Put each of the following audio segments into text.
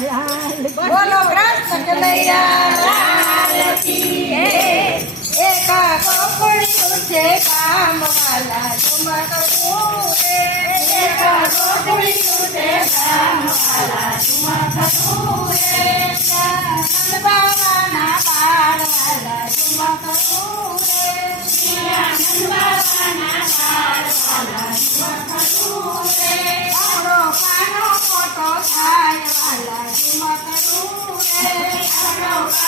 બોલો કૃષ્ણ કનૈયા. એકા કામ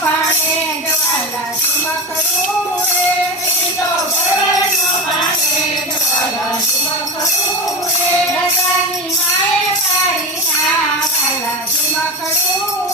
ભાણે જવાલા સુમકરું રે તો ભરણો ભાણે જવાલા સુમકરું રે રજાની માએ પાડી ના વાલા સુમકરું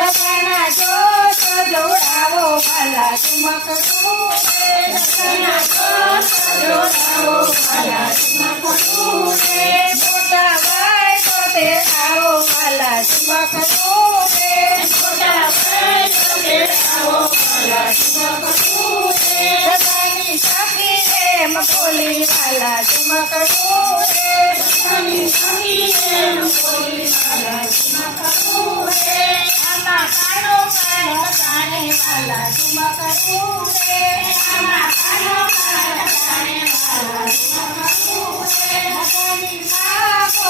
રતના જોશ જોડાવો માલા ચુમક સૂરે રતના જોશ જોડાવો માલા ચુમક સૂરે મોટા ભાઈ પોતે આવો માલા ચુમક સૂરે મોટા ભાઈ પોતે આવો માલા ચુમક સૂરે રતાની બોલી વાલા ચમક રે સ્વામી સ્વામી એમ બોલી વાલા ચમક રે આમાં કાળો કાળો કાણે વાલા ચમક રે આમાં કાળો કાળો કાણે વાલા ચમક રે ભગવાન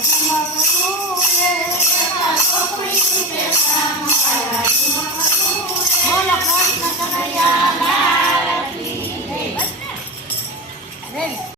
Su marca su, yo paso por y empezamos a